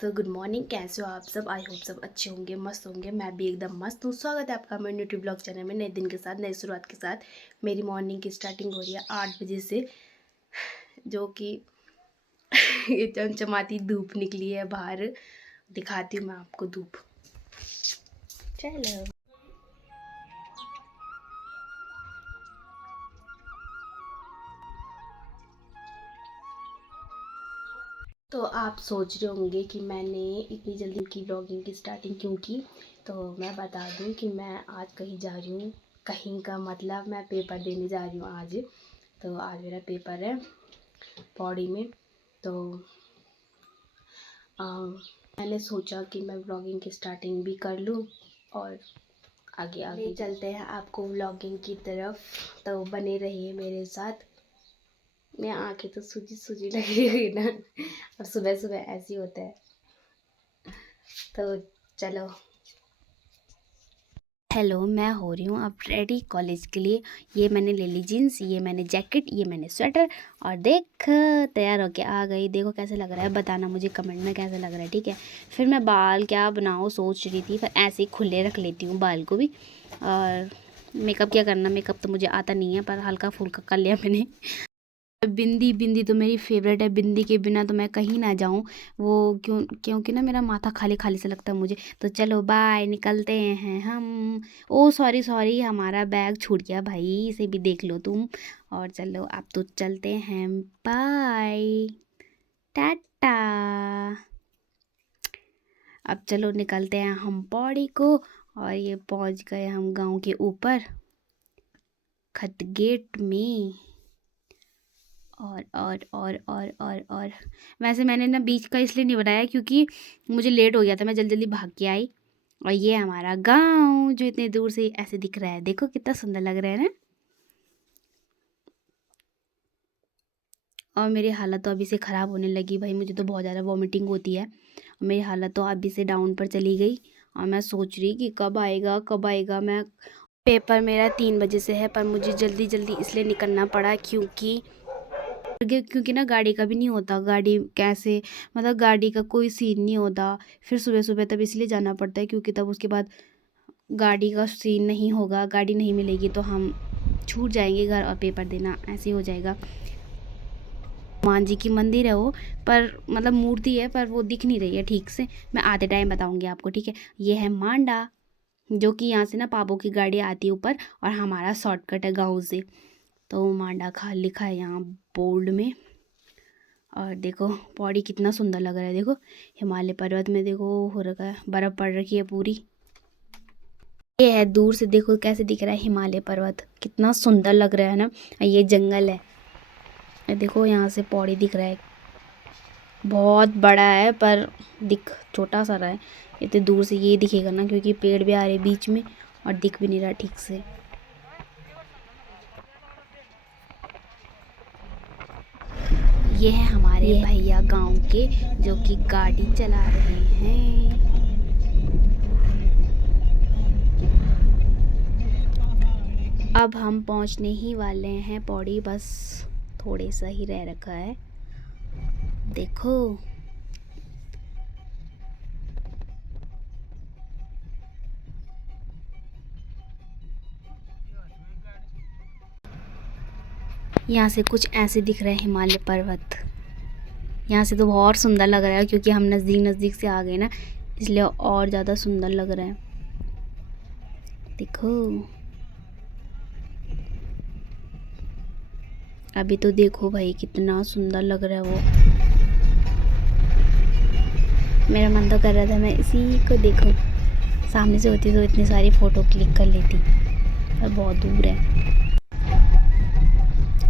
दोस्तों, good morning. कैसे हो आप सब? आई होप सब अच्छे होंगे, मस्त होंगे। मैं भी एकदम मस्त हूँ। स्वागत है आपका मेरे न्यूट्री ब्लॉग चैनल में। नए दिन के साथ, नई शुरुआत के साथ मेरी मॉर्निंग की स्टार्टिंग हो रही है 8 बजे से, जो कि ये चमचमाती धूप निकली है बाहर। दिखाती हूँ मैं आपको धूप। चलो, तो आप सोच रहे होंगे कि मैंने इतनी जल्दी की ब्लॉगिंग की स्टार्टिंग क्यों की। तो मैं बता दूं कि मैं आज कहीं जा रही हूँ। कहीं का मतलब मैं पेपर देने जा रही हूँ आज। तो आज मेरा पेपर है पौड़ी में। तो मैंने सोचा कि मैं ब्लॉगिंग की स्टार्टिंग भी कर लूँ और आगे आगे चलते हैं आपको ब्लॉगिंग की तरफ। तो बने रहिए मेरे साथ। मैं आंखें तो सूजी सूजी लगी हुई ना, और सुबह सुबह ऐसे ही होता है। तो चलो, हेलो, मैं हो रही हूँ अब रेडी कॉलेज के लिए। ये मैंने ले ली जीन्स, ये मैंने जैकेट, ये मैंने स्वेटर, और देख तैयार होके आ गई। देखो कैसे लग रहा है, बताना मुझे कमेंट में कैसा लग रहा है, ठीक है। फिर मैं बाल क्या बनाऊँ सोच रही थी, पर ऐसे ही खुले रख लेती हूँ बाल को भी। और मेकअप क्या करना, मेकअप तो मुझे आता नहीं है, पर हल्का फुल्का कर लिया मैंने। बिंदी बिंदी तो मेरी फेवरेट है। बिंदी के बिना तो मैं कहीं ना जाऊं। वो क्योंकि ना मेरा माथा खाली खाली सा लगता है मुझे। तो चलो बाय, निकलते हैं हम। ओ सॉरी सॉरी, हमारा बैग छूट गया भाई, इसे भी देख लो तुम। और चलो अब तो चलते हैं, बाय टाटा। अब चलो निकलते हैं हम पौड़ी को। और ये पहुंच गए हम गांव के ऊपर खत गेट में। और वैसे मैंने ना बीच का इसलिए नहीं बनाया क्योंकि मुझे लेट हो गया था, मैं जल्दी जल्दी भाग के आई। और ये हमारा गांव जो इतने दूर से ऐसे दिख रहा है, देखो कितना सुंदर लग रहा है ना। और मेरी हालत तो अभी से ख़राब होने लगी भाई, मुझे तो बहुत ज़्यादा वॉमिटिंग होती है। और मेरी हालत तो अभी से डाउन पर चली गई। और मैं सोच रही कि कब आएगा कब आएगा। मैं पेपर मेरा 3 बजे से है, पर मुझे जल्दी जल्दी इसलिए निकलना पड़ा क्योंकि ना गाड़ी का भी नहीं होता। गाड़ी कैसे, मतलब गाड़ी का कोई सीन नहीं होता। फिर सुबह सुबह तब इसलिए जाना पड़ता है क्योंकि तब उसके बाद गाड़ी का सीन नहीं होगा, गाड़ी नहीं मिलेगी तो हम छूट जाएंगे घर और पेपर देना ऐसे ही हो जाएगा। हनुमान जी की मंदिर है वो, पर मतलब मूर्ति है पर वो दिख नहीं रही है ठीक से। मैं आते टाइम बताऊंगी आपको, ठीक है। ये है मांडा, जो कि यहाँ से ना पापो की गाड़ी आती है ऊपर, और हमारा शॉर्टकट है गाँव से। तो मांडा खा लिखा है यहाँ बोर्ड में। और देखो पौड़ी कितना सुंदर लग रहा है, देखो हिमालय पर्वत में देखो हो रखा है, बर्फ़ पड़ रखी है पूरी। ये है दूर से देखो कैसे दिख रहा है हिमालय पर्वत, कितना सुंदर लग रहा है ना। ये जंगल है, ये देखो यहाँ से पौड़ी दिख रहा है, बहुत बड़ा है पर दिख छोटा सा रहा है। इतने दूर से ये दिखेगा ना, क्योंकि पेड़ भी आ रहे बीच में और दिख भी नहीं रहा ठीक से। ये है हमारे भैया गांव के, जो कि गाड़ी चला रहे हैं। अब हम पहुंचने ही वाले हैं पौड़ी, बस थोड़े सा ही रह रखा है, देखो। यहाँ से कुछ ऐसे दिख रहा है हिमालय पर्वत। यहाँ से तो बहुत सुंदर लग रहा है क्योंकि हम नज़दीक नज़दीक से आ गए ना, इसलिए और ज़्यादा सुंदर लग रहा है, देखो। अभी तो देखो भाई कितना सुंदर लग रहा है वो। मेरा मन तो कर रहा था मैं इसी को देखो, सामने से होती तो इतनी सारी फ़ोटो क्लिक कर लेती, पर बहुत दूर है।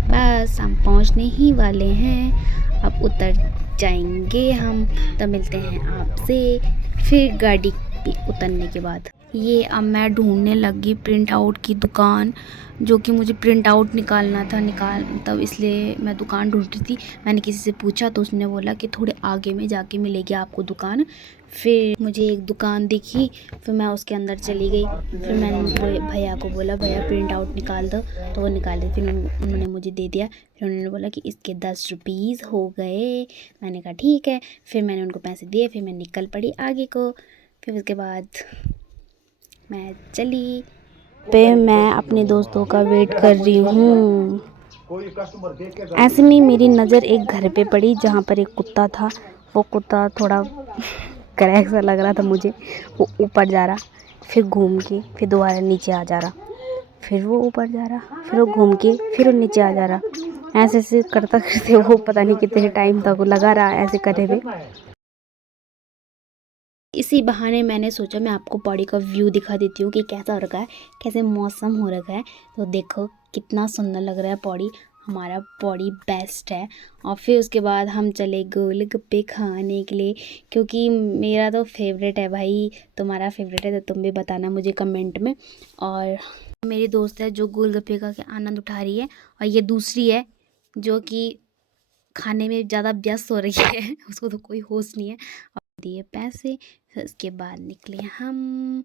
बस हम पहुंचने ही वाले हैं, अब उतर जाएंगे हम। तो मिलते हैं आपसे फिर गाड़ी पे उतरने के बाद। ये अब मैं ढूंढने लगी प्रिंट आउट की दुकान, जो कि मुझे प्रिंट आउट निकालना था तब इसलिए मैं दुकान ढूंढ रही थी। मैंने किसी से पूछा तो उसने बोला कि थोड़े आगे में जाके मिलेगी आपको दुकान। फिर मुझे एक दुकान दिखी, फिर मैं उसके अंदर चली गई। फिर मैंने भैया को बोला भैया प्रिंट आउट निकाल दो, तो वो निकाल दी। फिर उन्होंने मुझे दे दिया। फिर उन्होंने बोला कि इसके 10 रुपीज़ हो गए। मैंने कहा ठीक है। फिर मैंने उनको पैसे दिए। फिर मैं निकल पड़ी आगे को। फिर उसके बाद मैं चली पे मैं अपने दोस्तों का वेट कर रही हूँ। ऐसे में मेरी नज़र एक घर पे पड़ी जहाँ पर एक कुत्ता था। वो कुत्ता थोड़ा क्रैक सा लग रहा था मुझे। वो ऊपर जा रहा, फिर घूम के फिर दोबारा नीचे आ जा रहा, फिर वो ऊपर जा रहा, फिर वो घूम के फिर वो नीचे आ जा रहा। ऐसे ऐसे करता करते वो पता नहीं कितने टाइम तक वो लगा रहा ऐसे करे हुए। इसी बहाने मैंने सोचा मैं आपको पौड़ी का व्यू दिखा देती हूँ कि कैसा हो रखा है, कैसे मौसम हो रखा है। तो देखो कितना सुंदर लग रहा है पौड़ी। हमारा पौड़ी बेस्ट है। और फिर उसके बाद हम चले गोलगप्पे खाने के लिए, क्योंकि मेरा तो फेवरेट है भाई। तुम्हारा फेवरेट है तो तुम भी बताना मुझे कमेंट में। और मेरी दोस्त है जो गोलगप्पे का आनंद उठा रही है, और ये दूसरी है जो कि खाने में ज़्यादा व्यस्त हो रही है। उसको तो कोई होश नहीं है। और दिए पैसे, फिर उसके बाद निकले हम।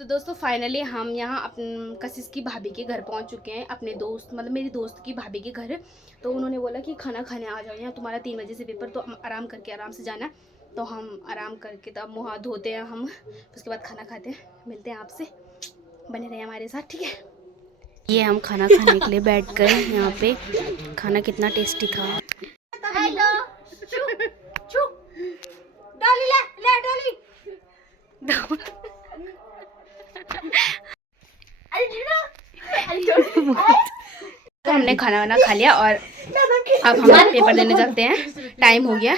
तो दोस्तों फाइनली हम यहाँ अपन कशिश की भाभी के घर पहुँच चुके हैं। अपने दोस्त मतलब मेरी दोस्त की भाभी के घर। तो उन्होंने बोला कि खाना खाने आ जाओ, यहाँ तुम्हारा 3 बजे से पेपर, तो हम आराम करके आराम से जाना। तो हम आराम करके तब मुँह हाथ धोते हैं हम, उसके बाद खाना खाते हैं। मिलते हैं आपसे, बने रहे हमारे साथ, ठीक है। ये हम खाना खाने के लिए बैठ गए यहाँ पे। खाना कितना टेस्टी था। हेलो डॉली ले डॉली। तो हमने खाना वाना खा लिया और अब हम पेपर देने जाते हैं। टाइम हो गया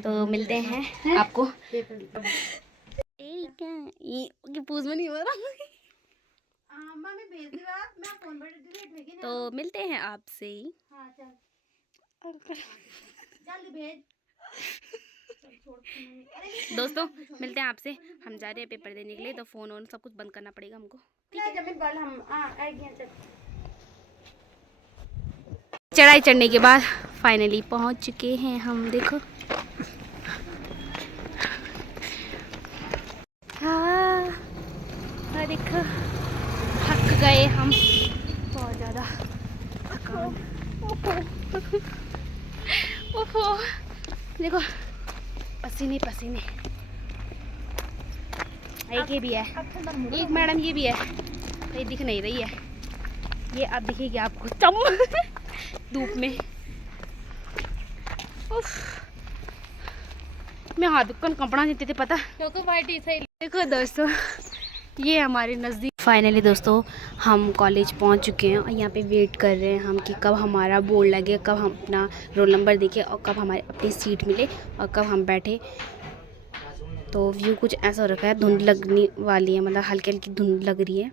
तो मिलते हैं आपको। पूछ में नहीं हो रहा। तो मिलते हैं आपसे। दोस्तों मिलते हैं आपसे। हम जा रहे हैं पेपर देने के लिए, तो फोन वोन सब कुछ बंद करना पड़ेगा हमको, ठीक है। चढ़ाई चढ़ने के बाद फाइनली पहुंच चुके हैं हम। देखो हाँ, देखो थक गए हम बहुत ज़्यादा। ओहो देखो पसीने पसीने। एक ये भी है, एक मैडम ये भी है, ये दिख नहीं रही है। ये अब दिखेगी आपको चम धूप में। मैं हाथ कौन कपड़ा देते थे पता। देखो दोस्तों ये हमारे नज़दीक। फाइनली दोस्तों हम कॉलेज पहुंच चुके हैं और यहाँ पे वेट कर रहे हैं हम कि कब हमारा बोर्ड लगे, कब हम अपना रोल नंबर देखें और कब हमारे अपनी सीट मिले और कब हम बैठे। तो व्यू कुछ ऐसा हो रखा है, धुंध लगने वाली है, मतलब हल्की हल्की धुंध लग रही है।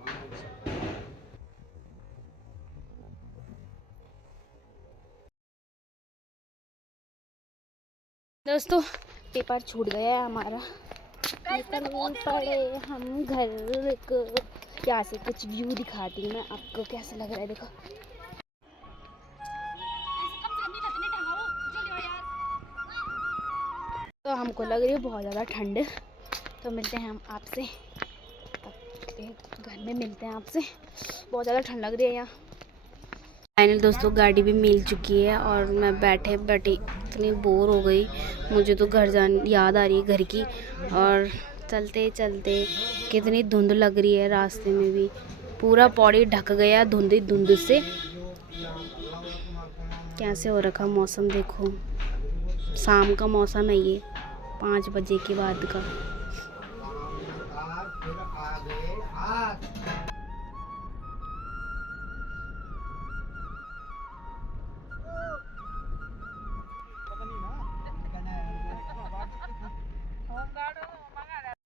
दोस्तों पेपर छूट गया है हमारा, निकल पड़े हम घर को। क्या से कुछ व्यू दिखाती हूँ मैं आपको कैसा लग रहा है। देखो तो हमको लग रही है बहुत ज़्यादा ठंड। तो मिलते हैं हम आपसे घर में, मिलते हैं आपसे। बहुत ज़्यादा ठंड लग रही है यहाँ। फाइनल दोस्तों गाड़ी भी मिल चुकी है और मैं बैठे इतनी बोर हो गई। मुझे तो घर जाने याद आ रही है घर की। और चलते चलते कितनी धुंध लग रही है, रास्ते में भी पूरा पौड़ी ढक गया धुंध से। कैसे हो रखा मौसम देखो, शाम का मौसम है ये, 5 बजे के बाद का।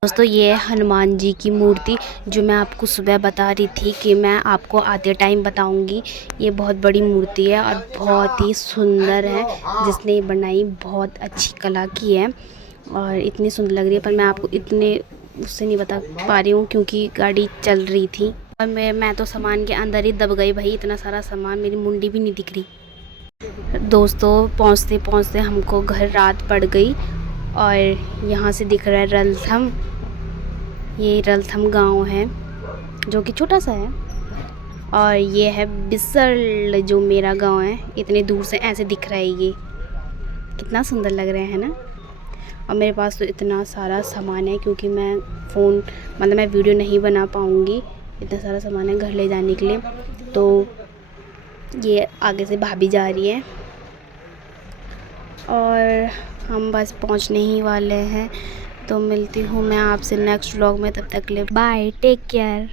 दोस्तों ये है हनुमान जी की मूर्ति, जो मैं आपको सुबह बता रही थी कि मैं आपको आते टाइम बताऊंगी। ये बहुत बड़ी मूर्ति है और बहुत ही सुंदर है। जिसने ये बनाई बहुत अच्छी कला की है और इतनी सुंदर लग रही है। पर मैं आपको इतने उससे नहीं बता पा रही हूँ क्योंकि गाड़ी चल रही थी और मैं तो सामान के अंदर ही दब गई भाई। इतना सारा सामान, मेरी मुंडी भी नहीं दिख रही। दोस्तों पहुँचते पहुँचते हमको घर रात पड़ गई और यहाँ से दिख रहा है रलथम। ये रलथम गांव है जो कि छोटा सा है और ये है बिसर जो मेरा गांव है। इतने दूर से ऐसे दिख रहा है, ये कितना सुंदर लग रहा है ना। और मेरे पास तो इतना सारा सामान है क्योंकि मैं मैं वीडियो नहीं बना पाऊँगी, इतना सारा सामान है घर ले जाने के लिए। तो ये आगे से भाभी जा रही है और हम बस पहुंचने ही वाले हैं। तो मिलती हूँ मैं आपसे नेक्स्ट व्लॉग में, तब तक के लिए बाय, टेक केयर।